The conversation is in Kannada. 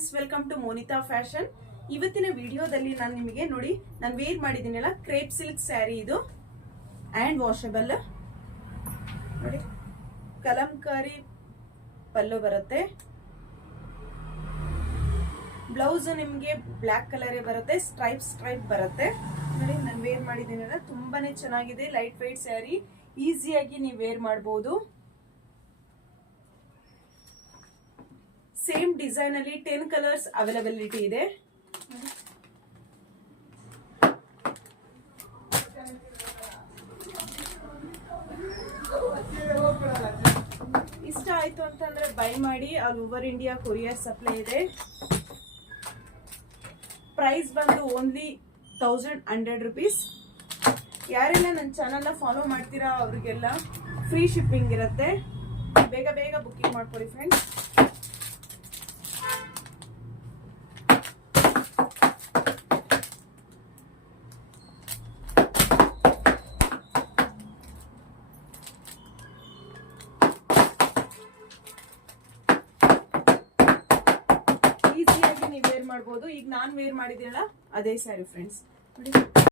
Friends, welcome to Monita fashion. ಇವತ್ತಿನ ವಿಡಿಯೋದಲ್ಲಿ ನಾನು ನಿಮಗೆ ನೋಡಿ ನಾನು ವೇರ್ ಮಾಡಿದ್ದೀನಲ್ಲ ಕ್ರೇಪ್ ಸಿಲ್ಕ್ ಸ್ಯಾರಿ ಇದು ಅಂಡ್ ವಾಷಬಲ್ ನೋಡಿ. ಕಲಂಕಾರಿ ಪಲ್ಲು ಬರುತ್ತೆ, ಬ್ಲೌಸ್ ನಿಮಗೆ ಬ್ಲಾಕ್ ಕಲರ್ ಬರುತ್ತೆ, ಸ್ಟ್ರೈಪ್ ಬರುತ್ತೆ ನೋಡಿ. ನಾನು ವೇರ್ ಮಾಡಿದ್ದೀನಲ್ಲ ತುಂಬಾನೇ ಚೆನ್ನಾಗಿದೆ. ಲೈಟ್ ವೈಟ್ ಸ್ಯಾರಿ, ಈಸಿಯಾಗಿ ನೀವು ವೇರ್ ಮಾಡಬಹುದು. ಸೇಮ್ ಡಿಸೈನ್ ಅಲ್ಲಿ 10 ಕಲರ್ಸ್ ಅವೈಲಬಿಲಿಟಿ ಇದೆ. ಇಷ್ಟ ಆಯ್ತು ಅಂತಂದ್ರೆ ಬೈ ಮಾಡಿ. All over India courier supply ಇದೆ. ಪ್ರೈಸ್ ಬಂದು ಓನ್ಲಿ 1100 rupees. ಯಾರೆಲ್ಲ ನನ್ನ ಚಾನಲ್ನ ಫಾಲೋ ಮಾಡ್ತೀರಾ ಅವ್ರಿಗೆಲ್ಲ ಫ್ರೀ ಶಿಪ್ಪಿಂಗ್ ಇರುತ್ತೆ. ಬೇಗ ಬೇಗ ಬುಕ್ಕಿಂಗ್ ಮಾಡ್ಕೊಳ್ಳಿ ಫ್ರೆಂಡ್ಸ್. ಈಸಿಯಾಗಿ ನೀವು ವೇರ್ ಮಾಡ್ಬೋದು. ಈಗ ನಾನು ವೇರ್ ಮಾಡಿದ್ದೀನಲ್ಲ ಅದೇ ಸ್ಯಾರಿ ಫ್ರೆಂಡ್ಸ್ ನೋಡಿ.